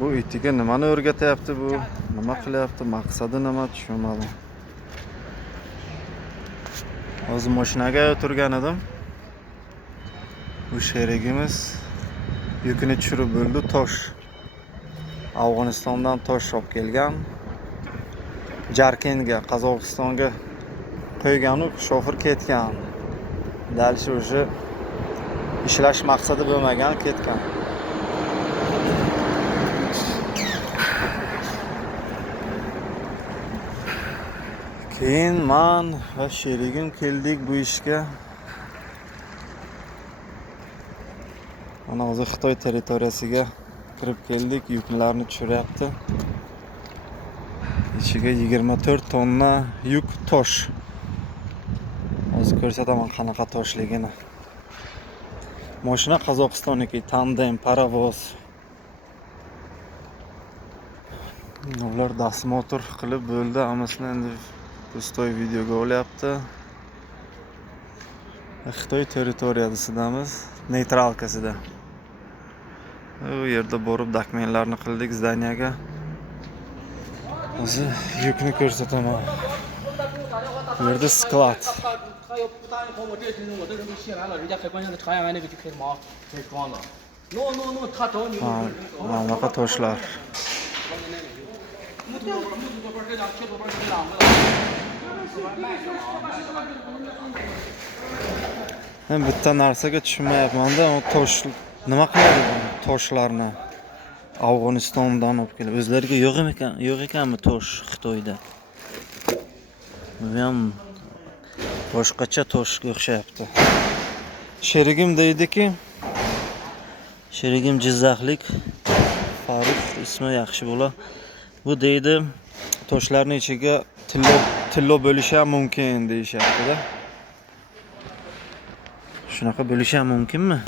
Bu itiga nimani o'rgatyapti bu? Nima qilyapti? Maqsadi nima tushunmadim. Hozir mashinaga o'tirgan edim. Bu sherigimiz yukini tushirib bo'ldi, tosh. Afg'onistondan tosh olib kelgan. Jarkenga, Qozog'istonga qo'ygan, shofer ketgan. Dalshi o'sha ishlash maqsadi bo'lmagan, ketgan. Keyin men va sherigim keldik bu ishga. Mana hozir Xitoy territoriyasiga kirib keldik, yuklarni tushiryapti. İçiga 24 tonna yuk tosh. Hozir ko'rsataman qanaqa toshligini. Mashina Qozog'istonniki, tandem, parovoz. Ular dasmotor qilib bo'ldi, hammasini endi pustoy videoga olyapti. Xitoy territoriyasidamiz, neytralkasida. U yerda borib dokumentlarni qildik zdaniyaga. Hozir yukni ko'rsataman. Bu yerda sklad. Anaqa toshlar. Men bitta narsaga tushunmayapman-da, u tosh nima qiladi bu toshlarni? Afg'onistondan olib kelib, o'zlariga yo'q ekanmi tosh Xitoyda? Bu ham boshqacha toshga o'xshayapti. Sherigim deydiki, sherigim Jizzaxlik Farruh, ismi yaxshi bo'la. Bu deydi, toshlarning ichiga tillo bo'lishi ham mumkin deyishyapti-da. Shunaqa bo'lishi ham mumkinmi?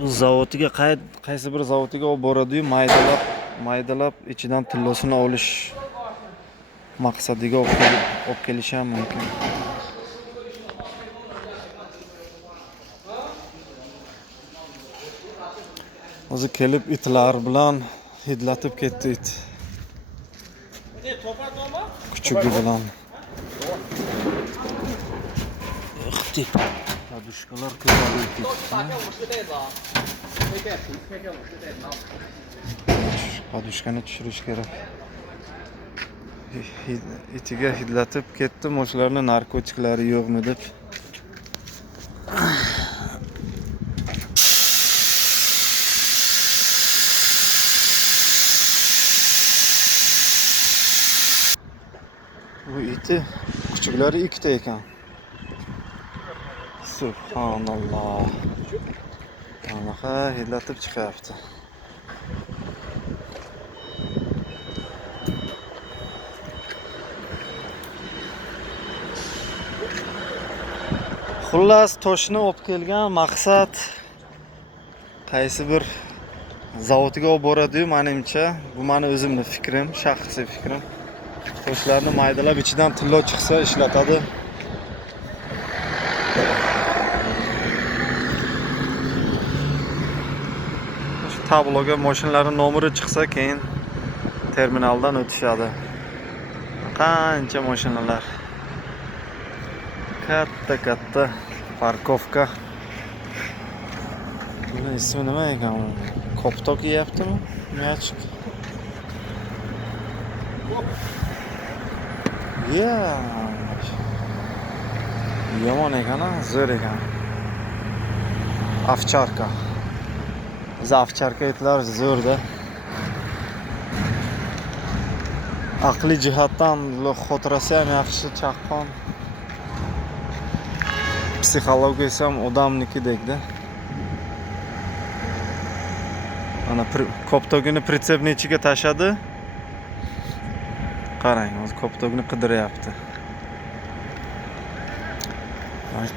Bu zavodiga qaysi bir zavodiga olib boradi-yu, maydalab ichidan tillosini olish maqsadiga olib kelishi ham mumkin. Hozir kelib itlar bilan hidlatib ketdi it. Kuchugi bilan. Ixtib. Podushkalar ko'tarilib ketdi. Podushkani tushirish kerak. Itiga hidlatib ketdi, o'shalarning narkotiklari yo'qmi deb. Bu iti kuchuklari ikkita ekan. Subhanalloh. Anaqa hidlatib chiqyapti. Xullas, toshni olib kelgan maqsad qaysi bir zavodiga olib boradi-yu, menimcha, bu meni o'zimning fikrim, shaxsiy fikrim. Toshlarni maydalab ichidan tillo chiqsa ishlatadi. Shu tabloga mashinalarning nomeri chiqsa, keyin terminaldan o'tishadi. Qancha mashinalar. Katta parkovka. Buni ismi nima ekan? Koptok yeyaptimi? Miyachik. Yomon ekan, zo'r ekan. Ovcharka. Ovcharka itlar zo'rda. Aqliy jihatdan xotirasi ham yaxshi, chaqqon. Psixologiyasi ham odamnikidek-da. Ana koptogini pritsepning ichiga tashadi. Qarang, hozir koptogini qidiryapti.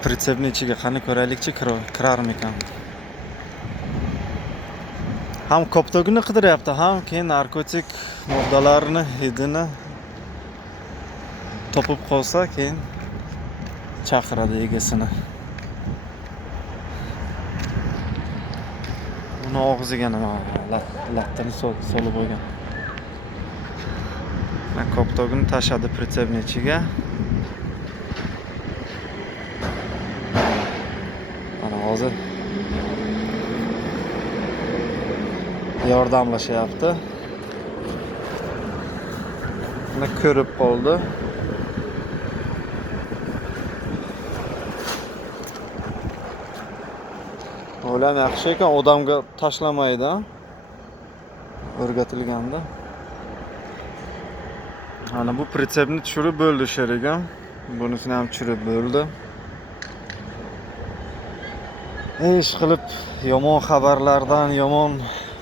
Pritsepning ichiga qani ko'raylikchi, kirarmikan. Ham koptogini qidiryapti, ham keyin narkotik moddalarni hidini topib qolsa, keyin chaqiradi egasini. Uni og'ziga nima lattani solib qo'ygan. Koptogini tashadi pritsepning ichiga. Mana hozir yordamlashyapti. Mana ko'rib qoldi. O'ylam yaxshi ekan, odamga tashlamaydi. O'rgatilganda. Mana bu pritsepni tushirib bo'ldi sherigim. Bunisini ham tushirib bo'ldi. Ish qilib yomon xabarlardan, yomon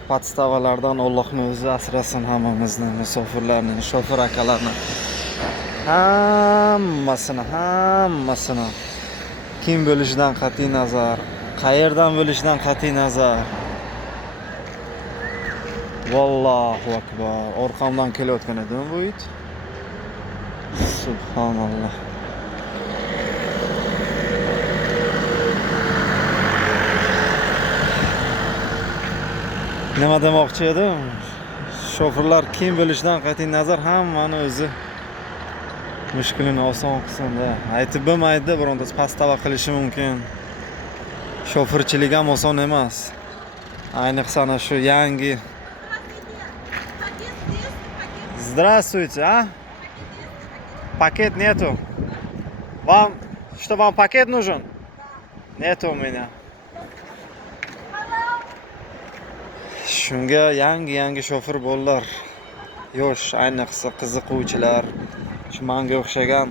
podstavalardan Allohning o'zi asrasin hammamizni, musofirlarni, shofir akalarni. Hammasini. Kim bo'lishidan qat'iy nazar, qayerdan bo'lishidan qat'iy nazar. Vallohu akbar. Orqamdan kelayotgan edim bu it. Subhanalloh. Nima demoqchi edim? Shofirlar kim bo'lishidan qat'iy nazar hammani o'zi mushkulini oson qilsin-da. Aytib bo'lmaydi, birontasi pastava qilishi mumkin. Shofirchilik ham oson emas. Ayniqsa ana shu yangi. Здравствуйте, а? Пакет нету. Вам пакет нужен? Нету у меня. Shunga yangi shofir bolalar, yosh, ayniqsa qiziquvchilar, shu menga o'xshagan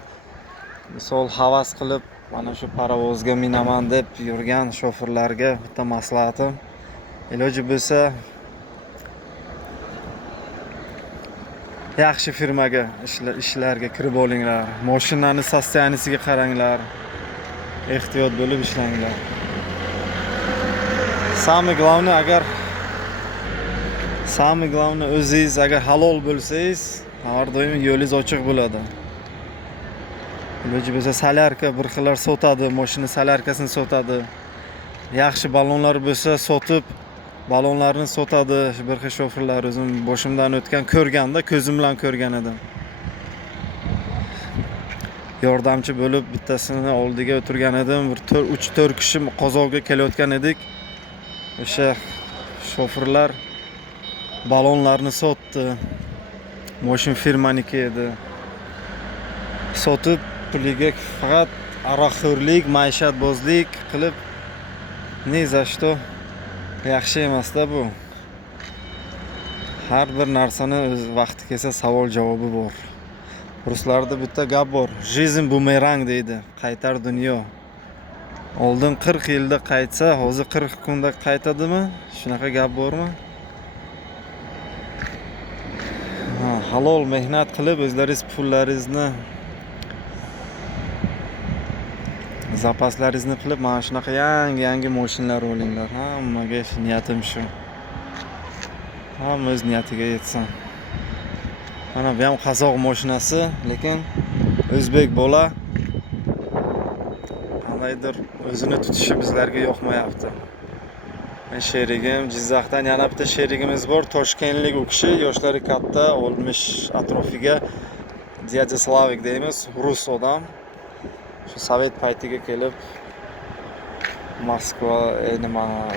misol havas qilib mana shu parovozga minaman deb yurgan shofirlarga bitta maslahatim, iloji bo'lsa yaxshi firmaga ishlarga kirib olinglar. Mashinani sostoyaniyasiga qaranglar. Ehtiyot bo'lib ishlanglar. Самое главное o'zingiz agar halol bo'lsangiz, har doim yo'lingiz ochiq bo'ladi. Iloji bo'lsa solyarka bir xillar sotadi, mashina solyarkasini sotadi. Yaxshi ballonlar bo'lsa sotib, ballonlarni sotadi. Bir xil shofirlar o'zim boshimdan o'tgan, ko'rganda, ko'zim bilan ko'rgan edim. Yordamchi bo'lib bittasini oldiga o'tirgan edim. Bir 3-4 kishi qozog'ga kelayotgan edik. O'sha shofirlar ballonlarni sotdi. Mashina firmaniki edi. Sotib puliga faqat aroqxo'rlik, maishatbozlik qilib, ne za что yaxshi emas-da bu. Har bir narsani o'z vaqti kelsa savol-javobi bor. Ruslarda bitta gap bor. Жизнь bumerang deydi. Qaytar dunyo. Oldin 40 yilda qaytsa, hozir 40 kunda qaytadimi? Shunaqa gap bormi? Halol mehnat qilib o'zlaringiz pullaringizni, zapaslaringizni qilib mana shunaqa yangi mashinalar olinglar. Hammaga niyatim shu. Hamma o'z niyatiga yetsin. Mana bu ham qozoq mashinasi, lekin o'zbek bola qandaydir o'zini tutishi bizlarga yoqmayapti. Men sherigim Jizzaxdan yana bitta sherigimiz bor, Toshkentlik u kishi, yoshlari katta, 60 atrofiga, Dядя Slavik deymiz, rus odam. Shu Sovet paytiga kelib Moskva,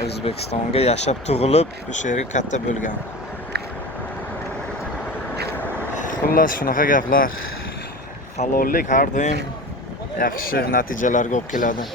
O'zbekistonga yashab tug'ilib, o'sha yerga katta bo'lgan. Xullas shunaqa gaplar. Halollik har doim yaxshi natijalarga olib keladi.